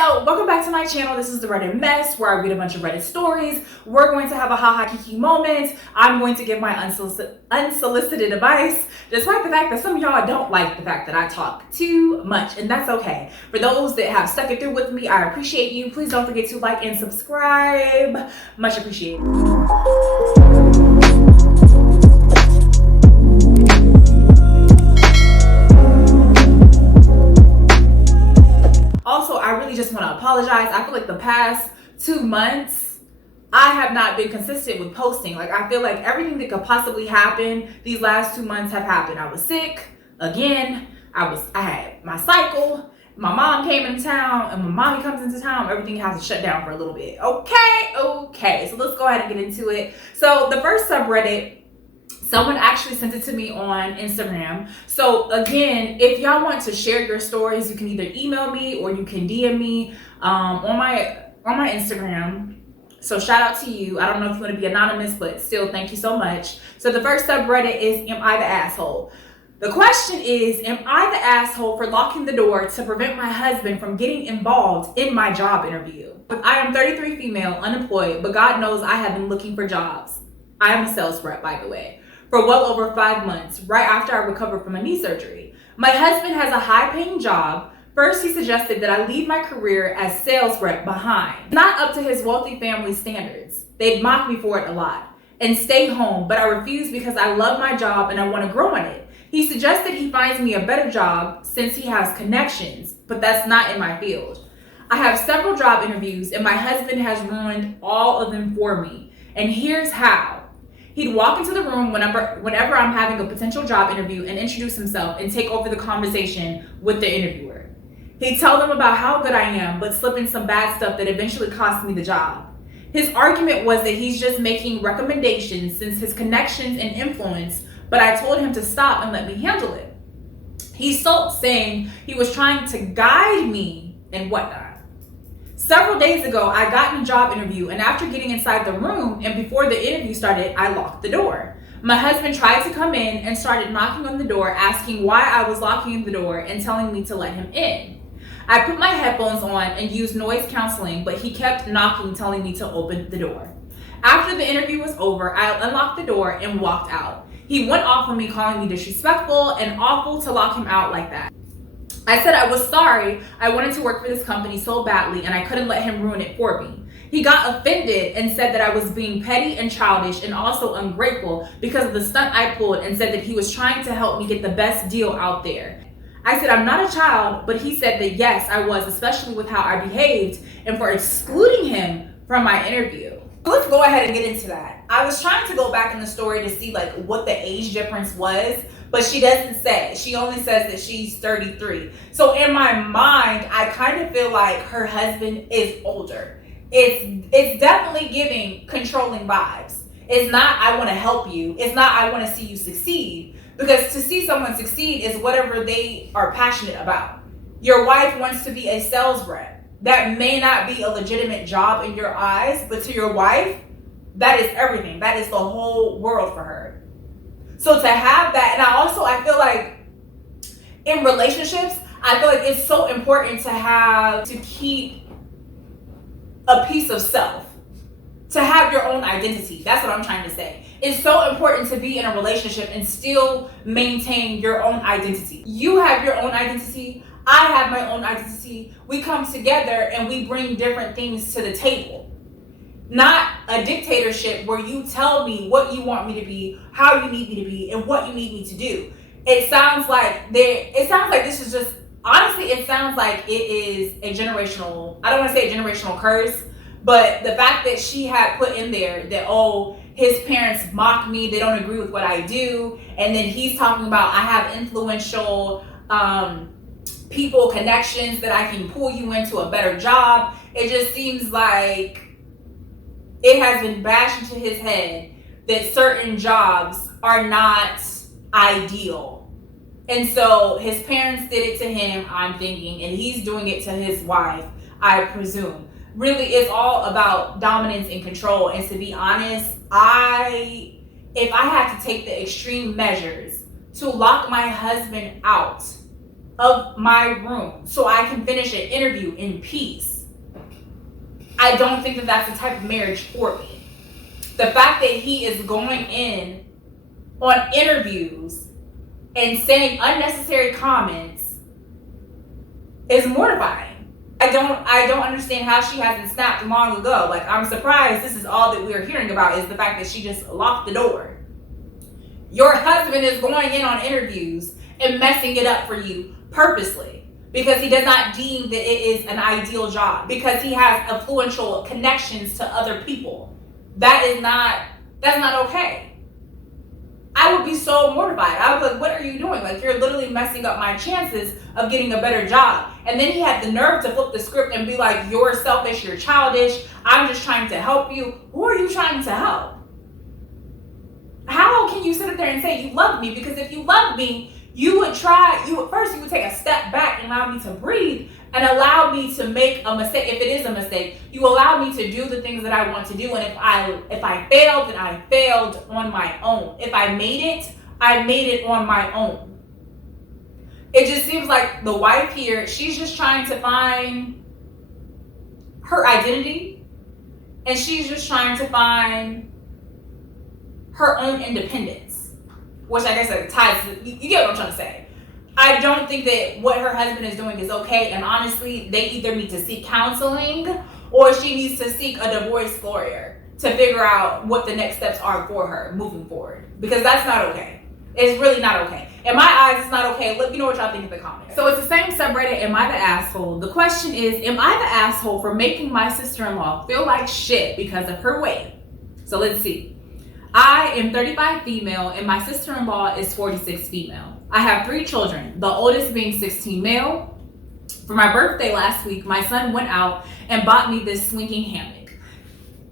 So welcome back to my channel. This is the Reddit mess where I read a bunch of Reddit stories. We're going to have a haha kiki moment. I'm going to give my unsolicited advice, despite the fact that some of y'all don't like the fact that I talk too much, and that's okay. For those that have stuck it through with me, I appreciate you. Please don't forget to like and subscribe. Much appreciated. Also, I really just want to apologize. I feel like the past 2 months, I have not been consistent with posting. Like, I feel like everything that could possibly happen these last 2 months have happened. I was sick again. I had my cycle. My mom came into town, and when mommy comes into town, everything has to shut down for a little bit. Okay. So let's go ahead and get into it. So the first subreddit, someone actually sent it to me on Instagram. So again, if y'all want to share your stories, you can either email me or you can DM me on my Instagram. So shout out to you. I don't know if you want to be anonymous, but still, thank you so much. So the first subreddit is, am I the asshole? The question is, am I the asshole for locking the door to prevent my husband from getting involved in my job interview? I am 33, female, unemployed, but God knows I have been looking for jobs. I am a sales rep, by the way, for well over 5 months, right after I recovered from a knee surgery. My husband has a high-paying job. First, he suggested that I leave my career as sales rep behind, not up to his wealthy family standards. They'd mock me for it a lot, and stay home, but I refused because I love my job and I want to grow in it. He suggested he finds me a better job since he has connections, but that's not in my field. I have several job interviews, and my husband has ruined all of them for me, and here's how. He'd walk into the room whenever I'm having a potential job interview and introduce himself and take over the conversation with the interviewer. He'd tell them about how good I am, but slip in some bad stuff that eventually cost me the job. His argument was that he's just making recommendations since his connections and influence, but I told him to stop and let me handle it. He sulked, saying he was trying to guide me and whatnot. Several days ago, I got in a job interview, and after getting inside the room and before the interview started, I locked the door. My husband tried to come in and started knocking on the door, asking why I was locking the door and telling me to let him in. I put my headphones on and used noise canceling, but he kept knocking, telling me to open the door. After the interview was over, I unlocked the door and walked out. He went off on me, calling me disrespectful and awful to lock him out like that. I said I was sorry. I wanted to work for this company so badly, and I couldn't let him ruin it for me. He got offended and said that I was being petty and childish and also ungrateful because of the stunt I pulled, and said that he was trying to help me get the best deal out there. I said I'm not a child, but he said that yes, I was, especially with how I behaved and for excluding him from my interview. Let's go ahead and get into that. I was trying to go back in the story to see like what the age difference was, but she doesn't say. She only says that she's 33. So in my mind, I kind of feel like her husband is older. It's definitely giving controlling vibes. It's not I want to help you. It's not I want to see you succeed. Because to see someone succeed is whatever they are passionate about. Your wife wants to be a sales rep. That may not be a legitimate job in your eyes, but to your wife, that is everything. That is the whole world for her. So to have that, and I feel like in relationships, I feel like it's so important to keep a piece of self, to have your own identity. That's what I'm trying to say. It's so important to be in a relationship and still maintain your own identity. You have your own identity. I have my own identity. We come together and we bring different things to the table. Not a dictatorship where you tell me what you want me to be, how you need me to be, and what you need me to do. It sounds like this is just, honestly, it sounds like it is a generational, I don't want to say a generational curse, but the fact that she had put in there that, oh, his parents mock me, they don't agree with what I do, and then he's talking about I have influential people, connections that I can pull you into a better job. It just seems like it has been bashed into his head that certain jobs are not ideal. And so his parents did it to him, I'm thinking, and he's doing it to his wife, I presume. Really, it's all about dominance and control. And to be honest, if I had to take the extreme measures to lock my husband out of my room so I can finish an interview in peace, I don't think that that's the type of marriage for me. The fact that he is going in on interviews and saying unnecessary comments is mortifying. I don't understand how she hasn't snapped long ago. Like, I'm surprised this is all that we're hearing about, is the fact that she just locked the door. Your husband is going in on interviews and messing it up for you purposely because he does not deem that it is an ideal job, because he has influential connections to other people. That's not okay. I would be so mortified. I would be like, what are you doing? Like, you're literally messing up my chances of getting a better job. And then he had the nerve to flip the script and be like, you're selfish, you're childish, I'm just trying to help you. Who are you trying to help? How can you sit up there and say you love me? Because if you love me, you would take a step back and allow me to breathe and allow me to make a mistake. If it is a mistake, you allow me to do the things that I want to do. And if I failed, then I failed on my own. If I made it, I made it on my own. It just seems like the wife here, she's just trying to find her identity, and she's just trying to find her own independence, which I guess ties to, you get what I'm trying to say. I don't think that what her husband is doing is okay, and honestly, they either need to seek counseling or she needs to seek a divorce lawyer to figure out what the next steps are for her moving forward, because that's not okay. It's really not okay. In my eyes, it's not okay. Let me know what y'all think in the comments. So it's the same subreddit, Am I the Asshole? The question is, am I the asshole for making my sister-in-law feel like shit because of her weight? So let's see. I am 35 female and my sister-in-law is 46 female. I have 3 children, the oldest being 16 male. For my birthday last week, my son went out and bought me this swinging hammock.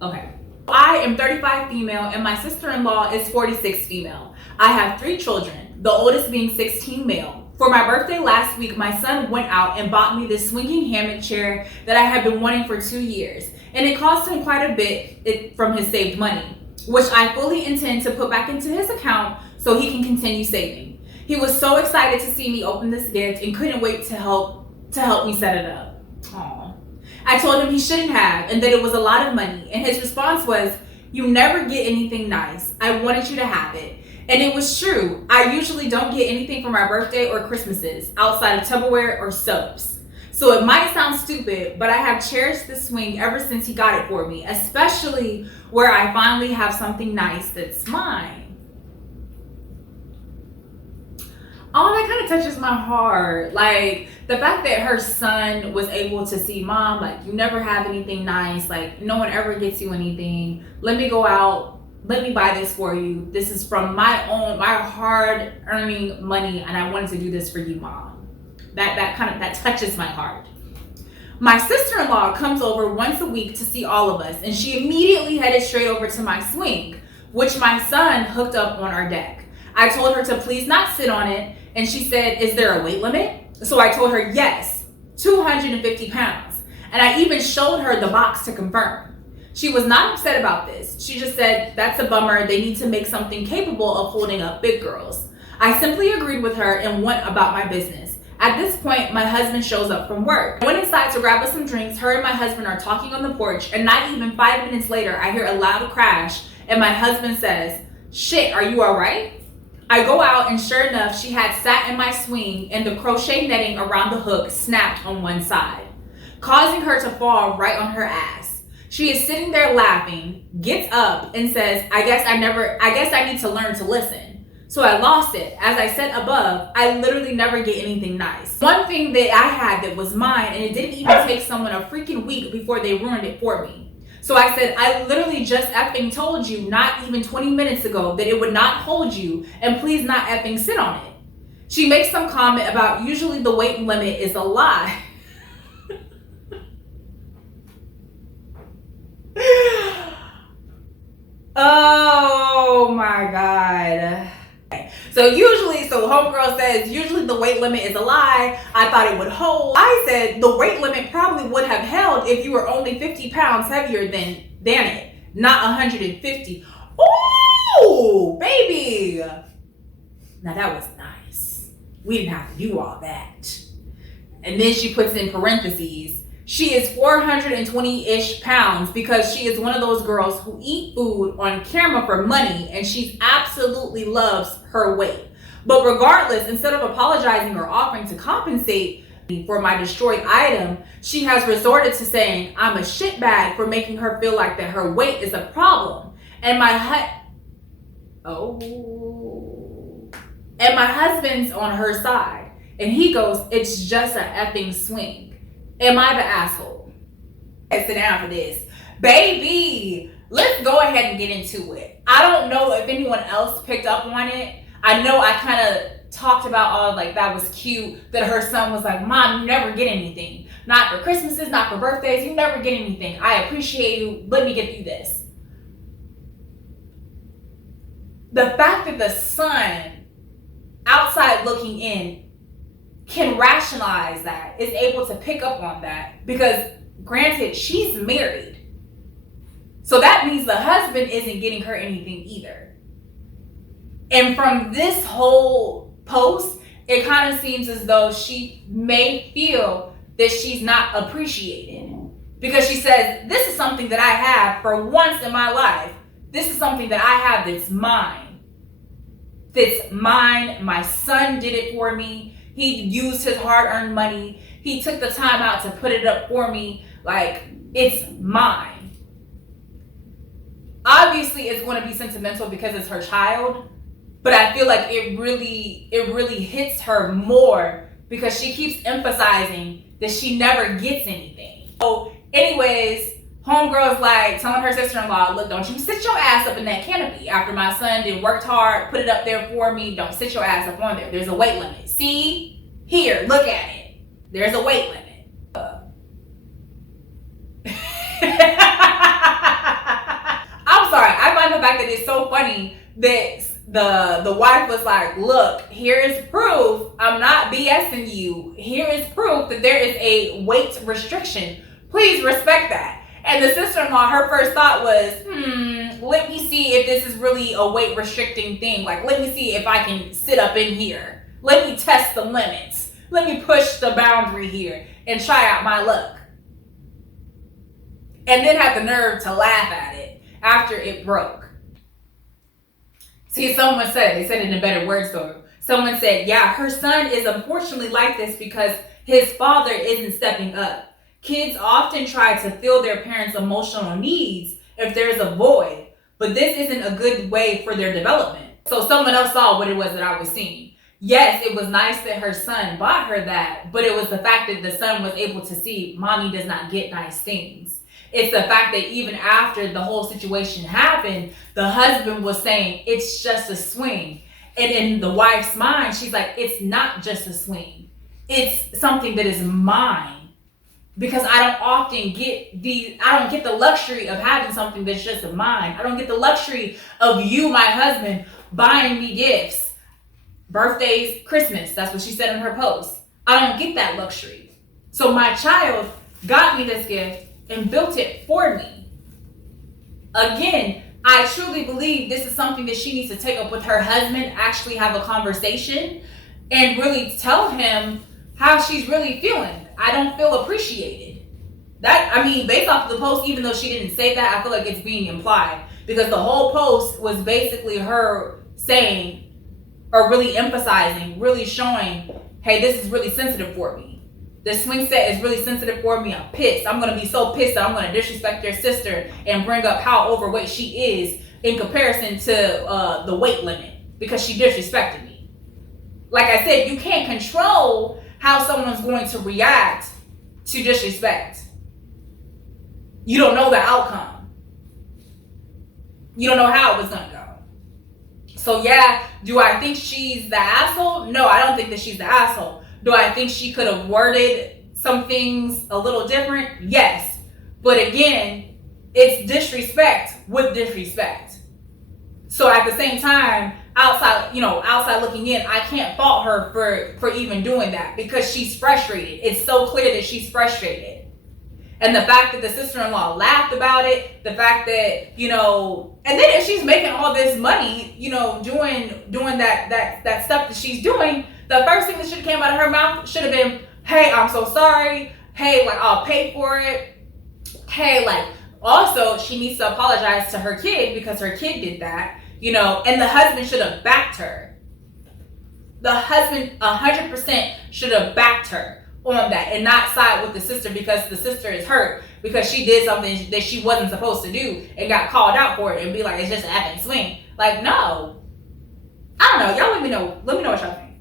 Okay. I am 35 female and my sister-in-law is 46 female. I have 3 children, the oldest being 16 male. For my birthday last week, my son went out and bought me this swinging hammock chair that I have been wanting for 2 years. And it cost him quite a bit from his saved money, which I fully intend to put back into his account so he can continue saving. He was so excited to see me open this gift and couldn't wait to help me set it up. Aww. I told him he shouldn't have and that it was a lot of money, and his response was, "You never get anything nice. I wanted you to have it." And it was true. I usually don't get anything for my birthday or Christmases outside of Tupperware or soaps. So it might sound stupid, but I have cherished this swing ever since he got it for me, especially where I finally have something nice that's mine. Oh, that kind of touches my heart. Like, the fact that her son was able to see, Mom, like, you never have anything nice. Like, no one ever gets you anything. Let me go out. Let me buy this for you. This is from my hard earning money, and I wanted to do this for you, Mom. That touches my heart. My sister-in-law comes over once a week to see all of us, and she immediately headed straight over to my swing, which my son hooked up on our deck. I told her to please not sit on it, and she said, "Is there a weight limit?" So I told her yes, 250 pounds. And I even showed her the box to confirm. She was not upset about this. She just said, "That's a bummer. They need to make something capable of holding up big girls." I simply agreed with her and went about my business. At this point, my husband shows up from work. I went inside to grab us some drinks. Her and my husband are talking on the porch, and not even 5 minutes later, I hear a loud crash, and my husband says, "Shit, are you all right?" I go out, and sure enough, she had sat in my swing, and the crochet netting around the hook snapped on one side, causing her to fall right on her ass. She is sitting there laughing, gets up, and says, I guess I need to learn to listen. So I lost it. As I said above, I literally never get anything nice. One thing that I had that was mine, and it didn't even take someone a freaking week before they ruined it for me. So I said, I literally just effing told you not even 20 minutes ago that it would not hold you, and please not effing sit on it. She makes some comment about usually the weight limit is a lie. Oh my God. So homegirl says, usually the weight limit is a lie. I thought it would hold. I said the weight limit probably would have held if you were only 50 pounds heavier than it, not 150. Oh, baby. Now that was nice. We didn't have to do all that. And then she puts in parentheses, She is 420-ish pounds because she is one of those girls who eat food on camera for money, and she absolutely loves her weight. But regardless, instead of apologizing or offering to compensate for my destroyed item, she has resorted to saying I'm a shitbag for making her feel like that her weight is a problem. And my husband's on her side, and he goes, it's just an effing swing. Am I the asshole? Hey, sit down for this. Baby, let's go ahead and get into it. I don't know if anyone else picked up on it. I know I kind of talked about all like that was cute, that her son was like, Mom, you never get anything. Not for Christmases, not for birthdays, you never get anything. I appreciate you. Let me get you this. The fact that the son, outside looking in, can rationalize that, is able to pick up on that, because granted, she's married. So that means the husband isn't getting her anything either. And from this whole post, it kind of seems as though she may feel that she's not appreciated, because she says, this is something that I have for once in my life. This is something that I have that's mine. That's mine. My son did it for me. He used his hard-earned money. He took the time out to put it up for me. Like, it's mine. Obviously, it's going to be sentimental because it's her child. But I feel like it really hits her more because she keeps emphasizing that she never gets anything. So, anyways, homegirl's like telling her sister-in-law, look, don't you sit your ass up in that canopy after my son did worked hard, put it up there for me. Don't sit your ass up on there. There's a weight limit. See? Here, look at it. There's a weight limit. I'm sorry. I find the fact that it's so funny that the wife was like, look, here is proof. I'm not BSing you. Here is proof that there is a weight restriction. Please respect that. And the sister-in-law, her first thought was, let me see if this is really a weight restricting thing. Like, let me see if I can sit up in here. Let me test the limits. Let me push the boundary here and try out my luck. And then had the nerve to laugh at it after it broke. See, someone said, they said it in a better words though. Someone said, yeah, her son is unfortunately like this because his father isn't stepping up. Kids often try to fill their parents' emotional needs if there's a void, but this isn't a good way for their development. So someone else saw what it was that I was seeing. Yes, it was nice that her son bought her that, but it was the fact that the son was able to see mommy does not get nice things. It's the fact that even after the whole situation happened, the husband was saying, it's just a swing. And in the wife's mind, she's like, it's not just a swing. It's something that is mine. Because I don't often get the luxury of having something that's just mine. I don't get the luxury of you, my husband, buying me gifts. Birthdays, Christmas, that's what she said in her post. I don't get that luxury. So my child got me this gift and built it for me. Again, I truly believe this is something that she needs to take up with her husband, actually have a conversation, and really tell him how she's really feeling. I don't feel appreciated. Based off of the post, even though she didn't say that, I feel like it's being implied. Because the whole post was basically her saying, or really emphasizing, really showing, hey, this is really sensitive for me. This swing set is really sensitive for me. I'm pissed. I'm going to be so pissed that I'm going to disrespect your sister and bring up how overweight she is in comparison to the weight limit because she disrespected me. Like I said, you can't control how someone's going to react to disrespect. You don't know the outcome. You don't know how it was going to go. So yeah, do I think she's the asshole? No, I don't think that she's the asshole. Do I think she could have worded some things a little different? Yes. But again, it's disrespect with disrespect. So at the same time, outside looking in, I can't fault her for even doing that because she's frustrated. It's so clear that she's frustrated. And the fact that the sister-in-law laughed about it, the fact that, and then if she's making all this money, doing that stuff that she's doing, the first thing that should have came out of her mouth should have been, hey, I'm so sorry. hey, like, I'll pay for it. Hey, like, also, she needs to apologize to her kid because her kid did that, and the husband should have backed her. The husband 100% should have backed her on that and not side with the sister because the sister is hurt because she did something that she wasn't supposed to do and got called out for it and be like, it's just an effing swing. Like, no. I don't know. Y'all let me know what y'all think.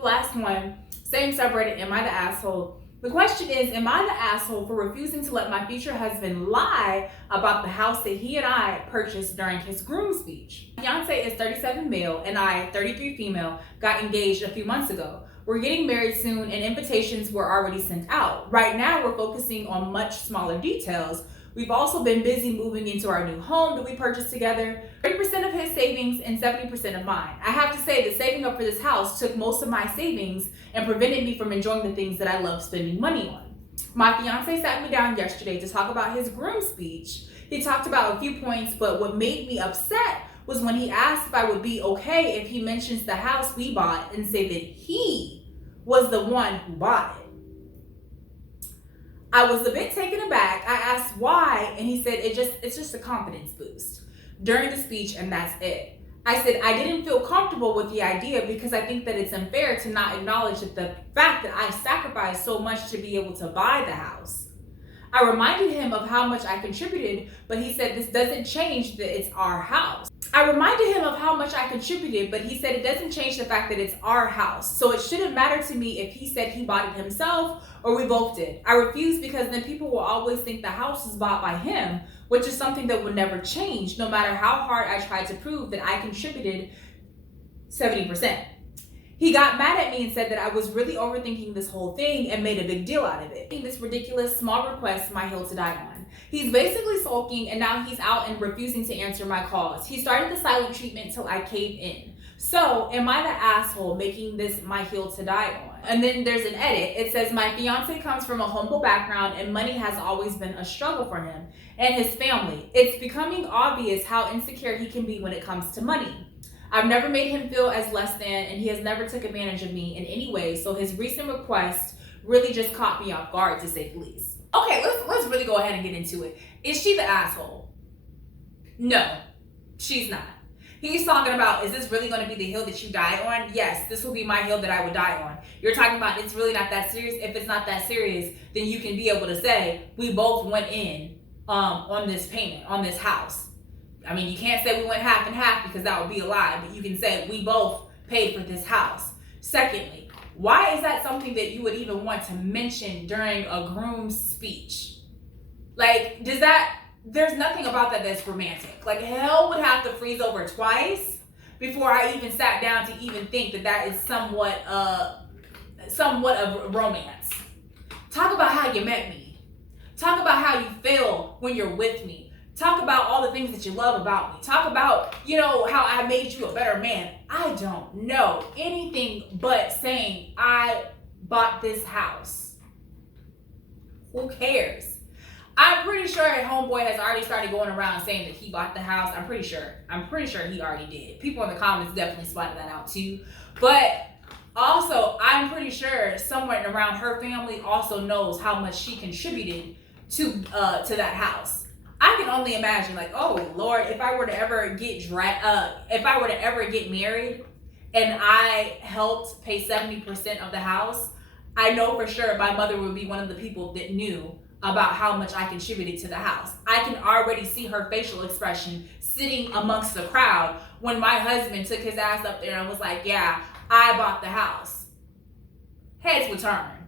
Last one, same subreddit, am I the asshole? The question is, am I the asshole for refusing to let my future husband lie about the house that he and I purchased during his groom speech? My fiance is 37 male and I, 33 female, got engaged a few months ago. We're getting married soon and invitations were already sent out. Right now, we're focusing on much smaller details. We've also been busy moving into our new home that we purchased together. 30% of his savings and 70% of mine. I have to say that saving up for this house took most of my savings and prevented me from enjoying the things that I love spending money on. My fiance sat me down yesterday to talk about his groom speech. He talked about a few points, but what made me upset was when he asked if I would be okay if he mentions the house we bought and say that he was the one who bought it. I was a bit taken aback. I asked why, and he said it's just a confidence boost during the speech, and that's it. I said I didn't feel comfortable with the idea because I think that it's unfair to not acknowledge that the fact that I sacrificed so much to be able to buy the house. I reminded him of how much I contributed, but he said this doesn't change that it's our house. I reminded him of how much I contributed, but he said it doesn't change the fact that it's our house. So it shouldn't matter to me if he said he bought it himself or we both did. I refuse because then people will always think the house was bought by him, which is something that would never change no matter how hard I tried to prove that I contributed 70%. He got mad at me and said that I was really overthinking this whole thing and made a big deal out of it. This ridiculous small request my hill to die on. He's basically sulking and now he's out and refusing to answer my calls. He started the silent treatment till I caved in. So am I the asshole making this my hill to die on? And then there's an edit. It says my fiance comes from a humble background and money has always been a struggle for him and his family. It's becoming obvious how insecure he can be when it comes to money. I've never made him feel as less than, and he has never took advantage of me in any way, so his recent request really just caught me off guard, to say the least. Okay, let's really go ahead and get into it. Is she the asshole? No, she's not. He's talking about, is this really going to be the hill that you die on? Yes, this will be my hill that I would die on. You're talking about it's really not that serious. If it's not that serious, then you can be able to say, we both went in on this payment, on this house. I mean, you can't say we went half and half because that would be a lie, but you can say we both paid for this house. Secondly, why is that something that you would even want to mention during a groom's speech? Like, there's nothing about that that's romantic. Like, hell would have to freeze over twice before I even sat down to even think that is somewhat of romance. Talk about how you met me. Talk about how you feel when you're with me. Talk about all the things that you love about me. Talk about, how I made you a better man. I don't know anything but saying I bought this house. Who cares? I'm pretty sure homeboy has already started going around saying that he bought the house. I'm pretty sure he already did. People in the comments definitely spotted that out too. But also, I'm pretty sure someone around her family also knows how much she contributed to that house. I can only imagine, like, oh Lord, if I were to ever get married and I helped pay 70% of the house, I know for sure my mother would be one of the people that knew about how much I contributed to the house. I can already see her facial expression sitting amongst the crowd when my husband took his ass up there and was like, yeah, I bought the house. Heads would turn.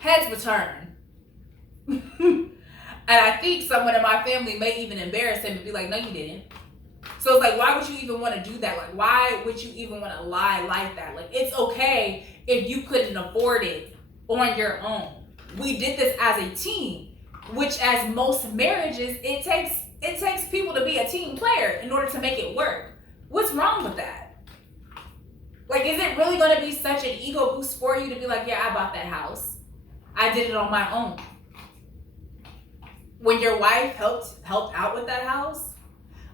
Heads would turn. And I think someone in my family may even embarrass him and be like, no, you didn't. So it's like, why would you even want to do that? Like, why would you even want to lie like that? Like, it's okay if you couldn't afford it on your own. We did this as a team, which as most marriages, it takes people to be a team player in order to make it work. What's wrong with that? Like, is it really going to be such an ego boost for you to be like, yeah, I bought that house. I did it on my own. When your wife helped out with that house,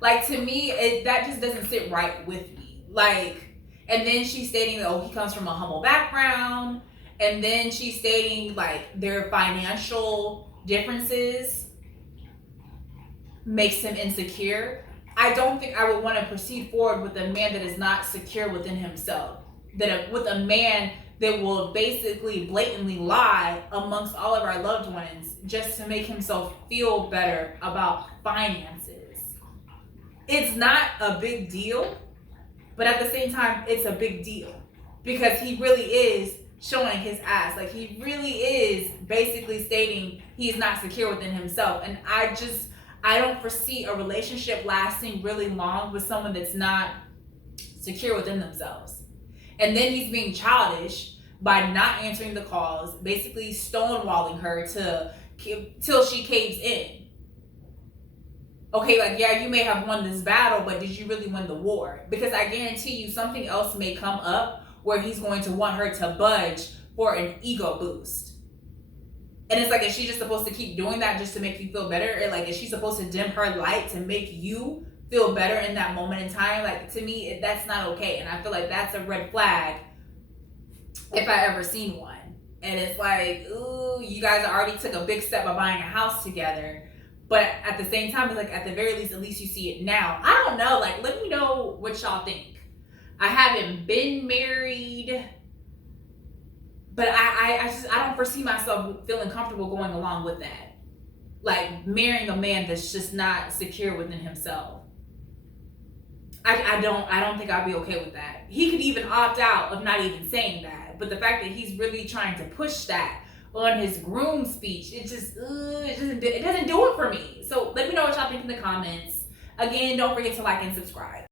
like, to me, that just doesn't sit right with me. Like, and then she's stating that, oh, he comes from a humble background and then she's stating like their financial differences makes him insecure, I don't think I would want to proceed forward with a man that is not secure within himself. With a man that will basically blatantly lie amongst all of our loved ones just to make himself feel better about finances. It's not a big deal, but at the same time, it's a big deal because he really is showing his ass. Like, he really is basically stating he's not secure within himself. And I don't foresee a relationship lasting really long with someone that's not secure within themselves. And then he's being childish by not answering the calls, basically stonewalling her till she caves in. Okay, like, yeah, you may have won this battle, but did you really win the war? Because I guarantee you something else may come up where he's going to want her to budge for an ego boost. And it's like, is she just supposed to keep doing that just to make you feel better? Or like, is she supposed to dim her light to make you feel better in that moment in time? Like, to me, that's not okay. And I feel like that's a red flag if I ever seen one. And it's like, ooh, you guys already took a big step by buying a house together. But at the same time, it's like, at the very least, at least you see it now. I don't know. Like, let me know what y'all think. I haven't been married, but I don't foresee myself feeling comfortable going along with that. Like, marrying a man that's just not secure within himself. I don't think I'd be okay with that. He could even opt out of not even saying that. But the fact that he's really trying to push that on his groom speech, it doesn't do it for me. So let me know what y'all think in the comments. Again, don't forget to like and subscribe.